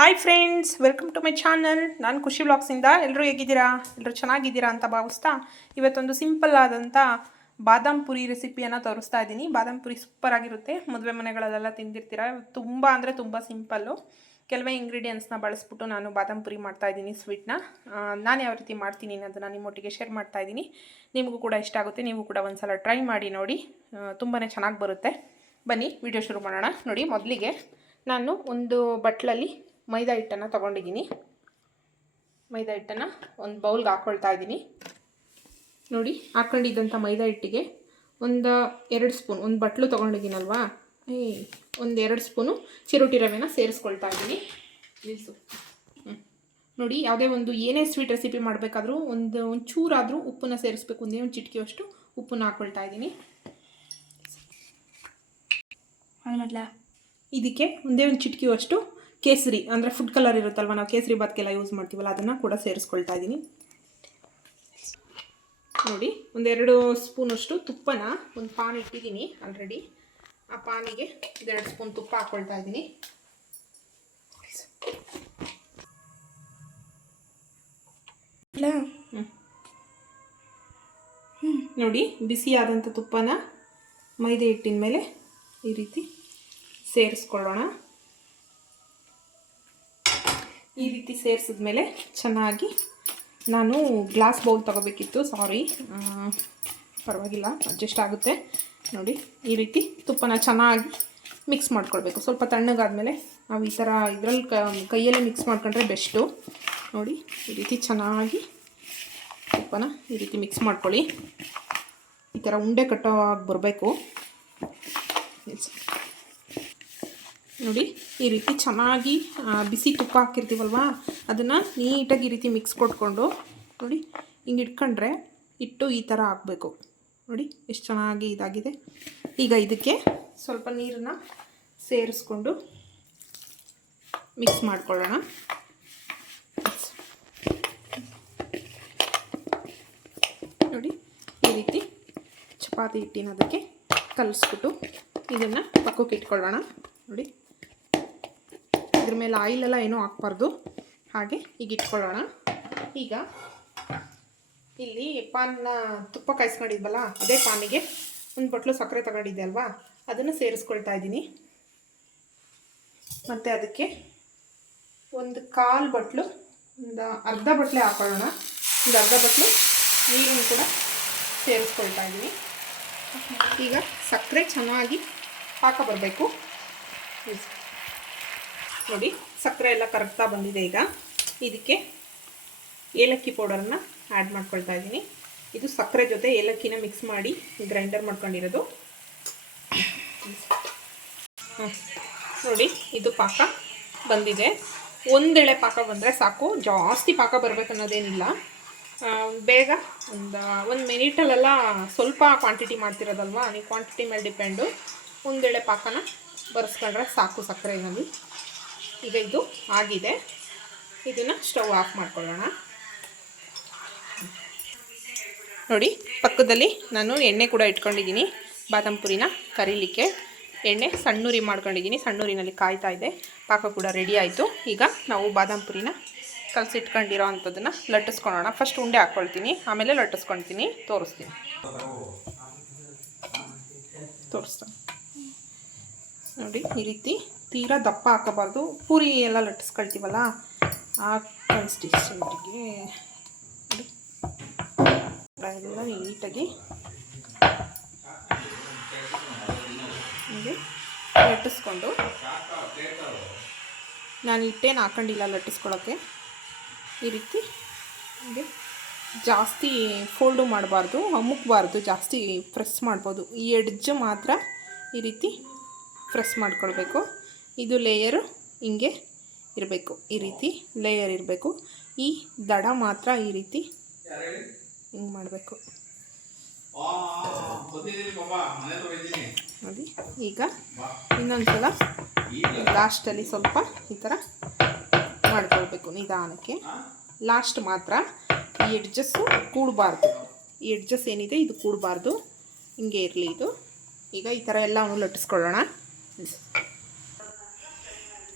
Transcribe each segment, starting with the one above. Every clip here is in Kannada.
Hi friends welcome to my channel ನಾನು ಖುಷಿ ಬ್ಲಾಗ್ಸಿಂದ ಎಲ್ಲರೂ ಹೇಗಿದ್ದೀರಾ? ಎಲ್ಲರೂ ಚೆನ್ನಾಗಿದ್ದೀರಾ ಅಂತ ಭಾವಿಸ್ತಾ ಇವತ್ತೊಂದು ಸಿಂಪಲ್ ಆದಂಥ ಬಾದಾಮ್ ಪುರಿ ರೆಸಿಪಿಯನ್ನು ತೋರಿಸ್ತಾ ಇದ್ದೀನಿ. ಬಾದಾಮ್ ಪುರಿ ಸೂಪರ್ ಆಗಿರುತ್ತೆ. ಮದುವೆ ಮನೆಗಳಲ್ಲೆಲ್ಲ ತಿಂದಿರ್ತೀರ? ತುಂಬ ಅಂದರೆ ತುಂಬ ಸಿಂಪಲ್ಲು ಕೆಲವೇ ಇಂಗ್ರೀಡಿಯೆಂಟ್ಸ್ನ ಬಳಸ್ಬಿಟ್ಟು ನಾನು ಬಾದಾಮ್ ಪುರಿ ಮಾಡ್ತಾ ಇದ್ದೀನಿ ಸ್ವೀಟ್ನ ನಾನು ಯಾವ ರೀತಿ ಮಾಡ್ತೀನಿ ಅನ್ನೋದನ್ನು ನಿಮ್ಮೊಟ್ಟಿಗೆ ಶೇರ್ ಮಾಡ್ತಾ ಇದ್ದೀನಿ. ನಿಮಗೂ ಕೂಡ ಇಷ್ಟ ಆಗುತ್ತೆ. ನೀವು ಕೂಡ ಒಂದ್ಸಲ ಟ್ರೈ ಮಾಡಿ ನೋಡಿ. ತುಂಬಾ ಚೆನ್ನಾಗಿ ಬರುತ್ತೆ. ಬನ್ನಿ ವಿಡಿಯೋ ಶುರು ಮಾಡೋಣ. ನೋಡಿ, ಮೊದಲಿಗೆ ನಾನು ಒಂದು ಬಟ್ಲಲ್ಲಿ ಮೈದಾ ಹಿಟ್ಟನ್ನು ತೊಗೊಂಡಿದ್ದೀನಿ. ಮೈದಾ ಹಿಟ್ಟನ್ನು ಒಂದು ಬೌಲ್ಗೆ ಹಾಕ್ಕೊಳ್ತಾ ಇದ್ದೀನಿ. ನೋಡಿ ಹಾಕ್ಕೊಂಡಿದ್ದಂಥ ಮೈದಾ ಹಿಟ್ಟಿಗೆ ಒಂದು ಎರಡು ಸ್ಪೂನ್ ಒಂದು ಬಟ್ಲು ತೊಗೊಂಡಿದ್ದೀನಲ್ವಾ? ಏ ಒಂದು ಎರಡು ಸ್ಪೂನು ಚಿರೋಟಿ ರವೆನ ಸೇರಿಸ್ಕೊಳ್ತಾ ಇದ್ದೀನಿ. ಹ್ಮ್. ನೋಡಿ ಯಾವುದೇ ಒಂದು ಏನೇ ಸ್ವೀಟ್ ರೆಸಿಪಿ ಮಾಡಬೇಕಾದ್ರೂ ಒಂದು ಒಂದು ಚೂರಾದರೂ ಉಪ್ಪನ್ನ ಸೇರಿಸ್ಬೇಕು ಒಂದೇ ಒಂದು ಚಿಟಿಕೆಯಷ್ಟು ಉಪ್ಪನ್ನ ಹಾಕ್ಕೊಳ್ತಾ ಇದ್ದೀನಿ. ಇದಕ್ಕೆ ಒಂದೇ ಒಂದು ಚಿಟಿಕೆಯಷ್ಟು ಕೇಸರಿ ಅಂದರೆ ಫುಡ್ ಕಲರ್ ಇರುತ್ತಲ್ವ ನಾವು ಕೇಸರಿ ಬಾತ್ಗೆಲ್ಲ ಯೂಸ್ ಮಾಡ್ತೀವಲ್ಲ ಅದನ್ನು ಕೂಡ ಸೇರಿಸ್ಕೊಳ್ತಾ ಇದ್ದೀನಿ ನೋಡಿ ಒಂದೆರಡು ಸ್ಪೂನಷ್ಟು ತುಪ್ಪನ ಒಂದು ಪಾನ್ ಇಟ್ಟಿದ್ದೀನಿ ಆಲ್ರೆಡಿ ಆ ಪಾನಿಗೆ ಒಂದೆರಡು ಸ್ಪೂನ್ ತುಪ್ಪ ಹಾಕ್ಕೊಳ್ತಾ ಇದ್ದೀನಿ ನೋಡಿ ಬಿಸಿಯಾದಂಥ ತುಪ್ಪನ ಮೈದೆ ಹಿಟ್ಟಿನ ಮೇಲೆ ಈ ರೀತಿ ಸೇರಿಸ್ಕೊಳ್ಳೋಣ. ಈ ರೀತಿ ಸೇರಿಸಿದ್ಮೇಲೆ ಚೆನ್ನಾಗಿ ನಾನು ಗ್ಲಾಸ್ ಬೌಲ್ ತೊಗೋಬೇಕಿತ್ತು ಸಾರಿ ಪರವಾಗಿಲ್ಲ ಅಡ್ಜಸ್ಟ್ ಆಗುತ್ತೆ. ನೋಡಿ, ಈ ರೀತಿ ತುಪ್ಪನ ಚೆನ್ನಾಗಿ ಮಿಕ್ಸ್ ಮಾಡ್ಕೊಳ್ಬೇಕು. ಸ್ವಲ್ಪ ತಣ್ಣಗಾದಮೇಲೆ ನಾವು ಈ ಥರ ಇದರಲ್ಲಿ ಕೈಯಲ್ಲೇ ಮಿಕ್ಸ್ ಮಾಡ್ಕೊಂಡ್ರೆ ಬೆಸ್ಟು. ನೋಡಿ, ಈ ರೀತಿ ಚೆನ್ನಾಗಿ ತುಪ್ಪನ ಈ ರೀತಿ ಮಿಕ್ಸ್ ಮಾಡ್ಕೊಳ್ಳಿ. ಈ ಥರ ಉಂಡೆ ಕಟ್ಟೋ ಬರಬೇಕು. ನೋಡಿ, ಈ ರೀತಿ ಚೆನ್ನಾಗಿ ಬಿಸಿ ತುಪ್ಪ ಹಾಕಿರ್ತೀವಲ್ವಾ? ಅದನ್ನು ನೀಟಾಗಿ ಈ ರೀತಿ ಮಿಕ್ಸ್ ಕೊಟ್ಕೊಂಡು, ನೋಡಿ, ಹಿಂಗೆ ಇಟ್ಕೊಂಡ್ರೆ ಇಟ್ಟು ಈ ಥರ ಹಾಕಬೇಕು ನೋಡಿ, ಎಷ್ಟು ಚೆನ್ನಾಗಿ ಇದಾಗಿದೆ. ಈಗ ಇದಕ್ಕೆ ಸ್ವಲ್ಪ ನೀರನ್ನು ಸೇರಿಸ್ಕೊಂಡು ಮಿಕ್ಸ್ ಮಾಡ್ಕೊಳ್ಳೋಣ. ನೋಡಿ, ಈ ರೀತಿ ಚಪಾತಿ ಹಿಟ್ಟಿನ ಅದಕ್ಕೆ ಕಲಿಸ್ಬಿಟ್ಟು ಇದನ್ನು ಪಕ್ಕಕ್ಕೆ ಇಟ್ಕೊಳ್ಳೋಣ. ನೋಡಿ. ಇದ್ರ ಮೇಲೆ ಆಯಿಲೆಲ್ಲ ಏನೂ ಹಾಕ್ಬಾರ್ದು. ಹಾಗೆ ಈಗ ಇಟ್ಕೊಳ್ಳೋಣ. ಈಗ ಇಲ್ಲಿ ಪಾನ್ನ ತುಪ್ಪ ಕಾಯಿಸ್ಕೊಂಡಿದ್ವಲ್ಲ, ಅದೇ ಪಾನಿಗೆ ಒಂದು ಬಟ್ಲು ಸಕ್ಕರೆ ತಗೊಂಡಿದ್ದೆ ಅಲ್ವಾ? ಅದನ್ನು ಸೇರಿಸ್ಕೊಳ್ತಾ ಇದ್ದೀನಿ. ಮತ್ತು ಅದಕ್ಕೆ ಒಂದು ಕಾಲು ಬಟ್ಲು, ಒಂದು ಅರ್ಧ ಬಟ್ಲೆ ಹಾಕೊಳ್ಳೋಣ. ಒಂದು ಅರ್ಧ ಬಟ್ಲು ನೀರನ್ನು ಕೂಡ ಸೇರಿಸ್ಕೊಳ್ತಾ ಇದ್ದೀನಿ. ಈಗ ಸಕ್ಕರೆ ಚೆನ್ನಾಗಿ ಹಾಕ ಬರಬೇಕು ನೋಡಿ ಸಕ್ಕರೆ ಎಲ್ಲ ಕರಗ್ತಾ ಬಂದಿದೆ ಈಗ. ಇದಕ್ಕೆ ಏಲಕ್ಕಿ ಪೌಡರನ್ನ ಆ್ಯಡ್ ಮಾಡ್ಕೊಳ್ತಾ ಇದ್ದೀನಿ. ಇದು ಸಕ್ಕರೆ ಜೊತೆ ಏಲಕ್ಕಿನ ಮಿಕ್ಸ್ ಮಾಡಿ ಗ್ರೈಂಡರ್ ಮಾಡ್ಕೊಂಡಿರೋದು. ನೋಡಿ ಇದು ಪಾಕ ಬಂದಿದೆ. ಒಂದೆಳೆ ಪಾಕ ಬಂದರೆ ಸಾಕು. ಜಾಸ್ತಿ ಪಾಕ ಬರಬೇಕು ಅನ್ನೋದೇನಿಲ್ಲ. ಆ, ಬೇಗ ಒಂದು ಒಂದು ಮಿನಿಟಲ್ಲೆಲ್ಲ ಸ್ವಲ್ಪ ಕ್ವಾಂಟಿಟಿ ಮಾಡ್ತಿರೋದಲ್ವಾ? ನೀವು ಕ್ವಾಂಟಿಟಿ ಮೇಲೆ ಡಿಪೆಂಡು ಒಂದೆಳೆ ಪಾಕನ ಬರೆಸ್ಕೊಂಡ್ರೆ ಸಾಕು ಸಕ್ಕರೆನಲ್ಲಿ. ಈಗ ಇದು ಆಗಿದೆ. ಇದನ್ನು ಸ್ಟವ್ ಆಫ್ ಮಾಡ್ಕೊಳ್ಳೋಣ. ನೋಡಿ, ಪಕ್ಕದಲ್ಲಿ ನಾನು ಎಣ್ಣೆ ಕೂಡ ಇಟ್ಕೊಂಡಿದ್ದೀನಿ. ಬಾದಾಮ್ ಪುರಿನ ಕರೀಲಿಕ್ಕೆ. ಎಣ್ಣೆ ಸಣ್ಣೂರಿ ಮಾಡ್ಕೊಂಡಿದ್ದೀನಿ. ಸಣ್ಣೂರಿನಲ್ಲಿ ಕಾಯ್ತಾ ಇದೆ. ಪಾಕ ಕೂಡ ರೆಡಿ ಆಯಿತು. ಈಗ ನಾವು ಬಾದಾಮ್ ಪುರಿನ ಕಲಸಿಟ್ಕೊಂಡಿರೋ ಅಂಥದ್ದನ್ನು ಲಟ್ಟಿಸ್ಕೊಳ್ಳೋಣ. ಫಸ್ಟ್ ಉಂಡೆ ಹಾಕ್ಕೊಳ್ತೀನಿ ಆಮೇಲೆ ಲಟ್ಟಿಸ್ಕೊಳ್ತೀನಿ ತೋರಿಸ್ತೀನಿ. ತೋರಿಸ್ತೀನಿ ನೋಡಿ, ಈ ರೀತಿ ತೀರಾ ದಪ್ಪ ಹಾಕೋಬಾರ್ದು. ಪೂರಿ ಎಲ್ಲ ಲಟ್ಟಿಸ್ಕೊಳ್ತೀವಲ್ಲ? ಆ ಕನ್ಸಿಸ್ಟೆನ್ಸಿಗೆ ಎಲ್ಲ ನೀಟಾಗಿ. ಹೀಗೆ ಲಟ್ಟಿಸ್ಕೊಂಡು. ನಾನು ಹಿಟ್ಟೇನು ಹಾಕೊಂಡಿಲ್ಲ ಲಟ್ಟಿಸ್ಕೊಳ್ಳೋಕ್ಕೆ ಈ ರೀತಿ. ಹೀಗೆ ಜಾಸ್ತಿ ಫೋಲ್ಡು ಮಾಡಬಾರ್ದು ಅಮ್ಮುಕ್ಬಾರ್ದು ಜಾಸ್ತಿ ಪ್ರೆಸ್ ಮಾಡ್ಬೋದು. ಈ ಎಡ್ಜ್ ಮಾತ್ರ ಈ ರೀತಿ ಪ್ರೆಸ್ ಮಾಡ್ಕೊಳ್ಬೇಕು. ಇದು ಲೇಯರು ಹಿಂಗೆ ಇರಬೇಕು. ಈ ರೀತಿ ಲೇಯರ್ ಇರಬೇಕು. ಈ ದಡ ಮಾತ್ರ ಈ ರೀತಿ ಹಿಂಗೆ ಮಾಡಬೇಕು. ನೋಡಿ, ಈಗ ಇನ್ನೊಂದು ಸಲ ಲಾಸ್ಟಲ್ಲಿ ಸ್ವಲ್ಪ ಈ ಥರ ಮಾಡ್ಕೊಳ್ಬೇಕು ನಿಧಾನಕ್ಕೆ. ಲಾಸ್ಟ್ ಮಾತ್ರ ಈ ಎಡ್ಜಸ್ಸು ಕೂಡಬಾರ್ದು. ಈ ಎಡ್ಜಸ್ ಏನಿದೆ ಇದು ಕೂಡಬಾರ್ದು. ಹಿಂಗೆ ಇರಲಿ ಇದು. ಈಗ ಈ ಥರ ಎಲ್ಲವನ್ನು ಲಟ್ಟಿಸ್ಕೊಳ್ಳೋಣ.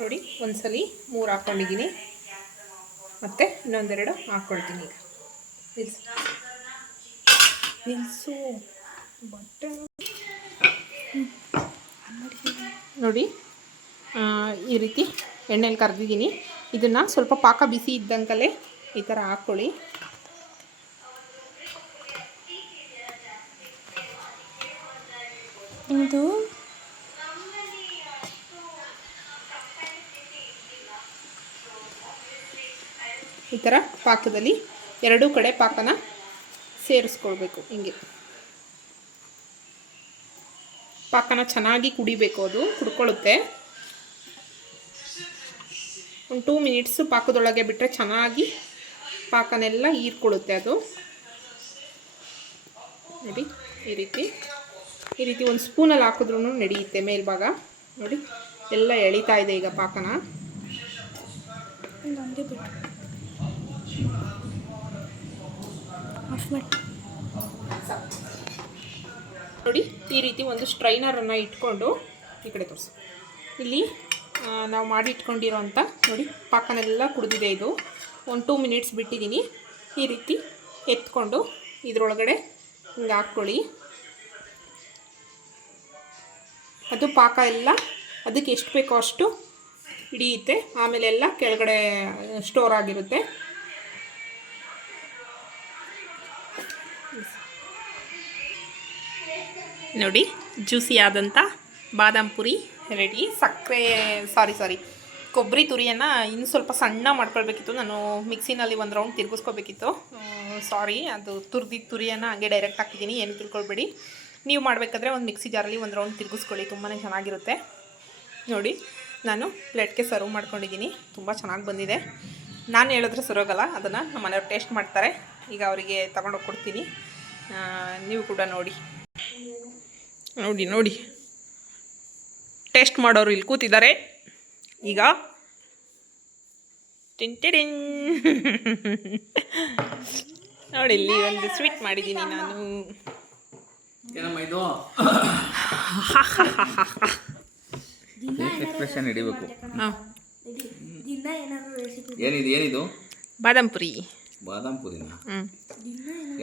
ನೋಡಿ ಒಂದ್ಸಲಿ ಮೂರು ಹಾಕೊಂಡಿದ್ದೀನಿ. ಮತ್ತೆ ಇನ್ನೊಂದೆರಡು ಹಾಕ್ಕೊಳ್ತೀನಿ ಈಗ. ನಿಲ್ಸು. ನಿಲ್ಸು. ಬಟ್ಟೆ. ನೋಡಿ ಈ ರೀತಿ ಎಣ್ಣೆಲಿ ಕರೆದಿದ್ದೀನಿ. ಇದನ್ನು ಸ್ವಲ್ಪ ಪಾಕ ಬಿಸಿ ಇದ್ದಂಕಲೇ ಈ ಥರ ಹಾಕ್ಕೊಳ್ಳಿ ಇದು ಈ ಥರ ಪಾಕದಲ್ಲಿ ಎರಡೂ ಕಡೆ ಪಾಕನ ಸೇರಿಸ್ಕೊಳ್ಬೇಕು, ಹಿಂಗೆ. ಪಾಕನ ಚೆನ್ನಾಗಿ ಕುಡಿಬೇಕು ಅದು, ಕುಡ್ಕೊಳ್ಳುತ್ತೆ. ಒಂದು ಟೂ ಮಿನಿಟ್ಸು ಪಾಕದೊಳಗೆ ಬಿಟ್ಟರೆ ಚೆನ್ನಾಗಿ ಪಾಕನೆಲ್ಲ ಹೀರ್ಕೊಳ್ಳುತ್ತೆ ಅದು. ನೋಡಿ ಈ ರೀತಿ. ಈ ರೀತಿ ಒಂದು ಸ್ಪೂನಲ್ಲಿ ಹಾಕಿದ್ರೂ ನಡೆಯುತ್ತೆ ಮೇಲ್ಭಾಗ. ನೋಡಿ ಎಲ್ಲ ಎಳಿತಾ ಇದೆ ಈಗ ಪಾಕನ. ನೋಡಿ ಈ ರೀತಿ ಒಂದು ಸ್ಟ್ರೈನರನ್ನು ಇಟ್ಕೊಂಡು ಈ ಕಡೆ ತೋರಿಸು. ಇಲ್ಲಿ ನಾವು ಮಾಡಿ ಇಟ್ಕೊಂಡಿರೋಂಥ ನೋಡಿ ಪಾಕನೆಲ್ಲ ಕುಡಿದಿದೆ ಇದು. ಒಂದು ಟೂ ಮಿನಿಟ್ಸ್ ಬಿಟ್ಟಿದ್ದೀನಿ ಈ ರೀತಿ ಎತ್ಕೊಂಡು ಇದರೊಳಗಡೆ ಹಿಂಗೆ ಹಾಕ್ಕೊಳ್ಳಿ. ಅದು ಪಾಕ ಎಲ್ಲ, ಅದಕ್ಕೆ ಎಷ್ಟು ಬೇಕೋ ಅಷ್ಟು ಹಿಡಿಯುತ್ತೆ. ಆಮೇಲೆ ಎಲ್ಲ ಕೆಳಗಡೆ ಸ್ಟೋರ್ ಆಗಿರುತ್ತೆ. ನೋಡಿ, ಜ್ಯೂಸಿ ಆದಂಥ ಬಾದಾಮ್ ಪುರಿ ರೆಡಿ ಸಕ್ಕರೆ ಸಾರಿ ಸಾರಿ ಕೊಬ್ಬರಿ ತುರಿಯನ್ನು ಇನ್ನು ಸ್ವಲ್ಪ ಸಣ್ಣ ಮಾಡ್ಕೊಳ್ಬೇಕಿತ್ತು. ನಾನು ಮಿಕ್ಸಿನಲ್ಲಿ ಒಂದು ರೌಂಡ್ ತಿರುಗಿಸ್ಕೋಬೇಕಿತ್ತು ಸಾರಿ ಅದು ತುರ್ದಿದ್ದ ತುರಿಯನ್ನು ಹಂಗೆ ಡೈರೆಕ್ಟ್ ಹಾಕಿದ್ದೀನಿ. ಏನು ತಿಳ್ಕೊಳ್ಬೇಡಿ. ನೀವು ಮಾಡಬೇಕಾದ್ರೆ ಒಂದು ಮಿಕ್ಸಿ ಜಾರಲ್ಲಿ ಒಂದು ರೌಂಡ್ ತಿರುಗಿಸ್ಕೊಳ್ಳಿ ತುಂಬಾ ಚೆನ್ನಾಗಿರುತ್ತೆ. ನೋಡಿ, ನಾನು ಪ್ಲೇಟ್ಗೆ ಸರ್ವ್ ಮಾಡ್ಕೊಂಡಿದ್ದೀನಿ. ತುಂಬ ಚೆನ್ನಾಗಿ ಬಂದಿದೆ. ನಾನು ಹೇಳಿದ್ರೆ ಸರೋಗಲ್ಲ ಅದನ್ನು ನಮ್ಮ ಮನೆಯವ್ರು ಟೇಸ್ಟ್ ಮಾಡ್ತಾರೆ. ಈಗ ಅವರಿಗೆ ತಗೊಂಡೋಗಿ ಕೊಡ್ತೀನಿ. ನೀವು ಕೂಡ ನೋಡಿ. ನೋಡಿ ನೋಡಿ. ಟೇಸ್ಟ್ ಮಾಡೋರು ಇಲ್ಲಿ ಕೂತಿದ್ದಾರೆ. ಈಗ ಟಿಂಟಿಡಿಂಗ್ ನೋಡಿ, ಇಲ್ಲಿ ಒಂದು ಸ್ವೀಟ್ ಮಾಡಿದ್ದೀನಿ ನಾನು. ಏನಮ್ಮ ಇದು? ಎಕ್ಸ್ಪ್ರೆಷನ್ ಹಿಡಿಬೇಕು? ಹಾಂ. ಏನಿದು ಏನಿದು? ಬಾದಾಮ್ ಪುರಿ. ಬಾದಾಮ್ ಪುರಿನ? ಹ್ಞೂ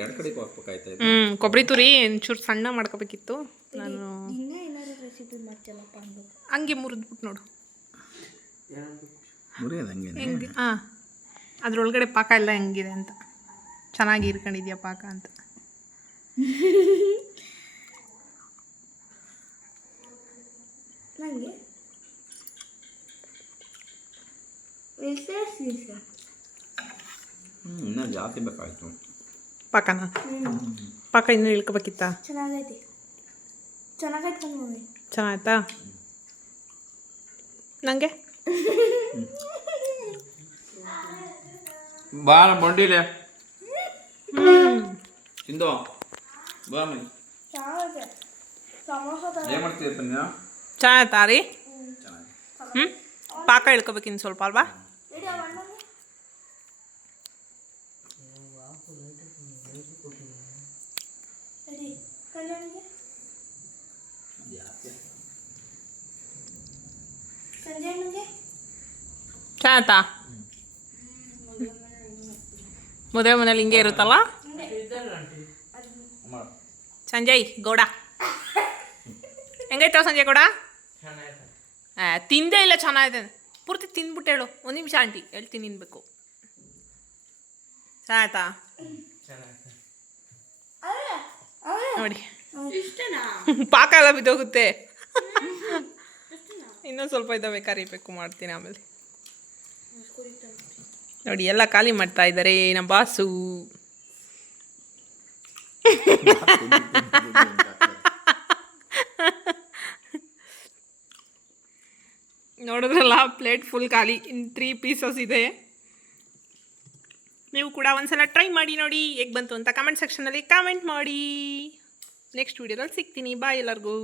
ಎರಡು ಕಡೆ ಹಾಕ್ಬೇಕಾಯ್ತಾ ಇದು? ಹ್ಞೂ ಕೊಬ್ಬರಿ ತುರಿ ಒಂಚೂರು ಸಣ್ಣ ಮಾಡ್ಕೋಬೇಕಿತ್ತು. ನಾನು ಹಂಗೆ ಮುರಿದ್ಬಿಟ್ಟು ನೋಡು. ಹೆಂಗೆ ಹಾಂ. ಅದ್ರೊಳಗಡೆ ಪಾಕ ಎಲ್ಲ ಹೆಂಗಿದೆ ಅಂತ. ಚೆನ್ನಾಗಿ ಇರ್ಕೊಂಡಿದ್ಯಾ ಪಾಕ ಅಂತ. ನನಗೆ ವಿಶೇಷ ಹ್ಞೂ ಇನ್ನೂ ಜಾಸ್ತಿ ಬೇಕಾಯ್ತು. ಪಾಕನ? ಪಾಕ ಇನ್ನೂ ಇಳ್ಕೊಬೇಕಿತ್ತಾ? ಚೆನ್ನಾಗೈತಿ. ಚೆನ್ನಾಗೈತೆ ಮಮ್ಮಿ ಚೆನ್ನಾಯ್ತಾ ನನಗೆ ಬಾರ ಬಂಡಿಲೆ. ತಿಂದು ಬಾ ಮೈ ಚೆನ್ನಾಗೈತೆ. ಸಮೋಸ ತರ. ಏನು ಮಾಡ್ತೀಯಪ್ಪ ನೀನು ತಾರಿ ರೀ ಹ್ಞೂ ಪಾಕ ಇಳ್ಕೊಬೇಕಿನ್ನು ಸ್ವಲ್ಪ ಅಲ್ವಾ? ಚೆನ್ನಾಯ್ತಾ ಮದುವೆ ಮನೇಲಿ ಹಿಂಗೆ ಇರುತ್ತಲ್ಲ? ಸಂಜಯ್, ಗೌಡ. ಹೆಂಗೈತವ ಸಂಜಯ್ ಗೌಡ? ಆ, ತಿಂದೇ ಇಲ್ಲ ಚೆನ್ನಾಗಿದೆ. ಪೂರ್ತಿ ತಿಂದ್ಬಿಟ್ಟು ಹೇಳು. ಒಂದು ನಿಮಿಷ ಆಂಟಿ ಹೇಳ್ತೀನಿ ತಿನ್ಬೇಕು ಚೆನ್ನಾಯ್ತಾ ನೋಡಿ. ಇಷ್ಟನಾ? ಪಾಕ ಎಲ್ಲ ಬಿದ್ದೋಗುತ್ತೆ. ಇನ್ನೂ ಸ್ವಲ್ಪ ಇದ್ದಾವೆ ಕರಿಬೇಕು ಮಾಡ್ತೀನಿ ಆಮೇಲೆ. ನೋಡಿ ಎಲ್ಲ ಖಾಲಿ ಮಾಡ್ತಾ ಇದ್ದಾರೆ ನಮ್ಮ ಬಾಸು. ನೋಡಿದ್ರಲ್ಲ ಪ್ಲೇಟ್ ಫುಲ್ ಖಾಲಿ. ಇನ್ ತ್ರೀ ಪೀಸಸ್ ಇದೆ. ನೀವು ಕೂಡ ಒಂದ್ಸಲ ಟ್ರೈ ಮಾಡಿ ನೋಡಿ ಹೇಗೆ ಬಂತು ಅಂತ ಕಮೆಂಟ್ ಸೆಕ್ಷನಲ್ಲಿ ಕಾಮೆಂಟ್ ಮಾಡಿ. ನೆಕ್ಸ್ಟ್ ವೀಡಿಯೋದಲ್ಲಿ ಸಿಗ್ತೀನಿ. ಬಾಯ್ ಎಲ್ಲರಿಗೂ.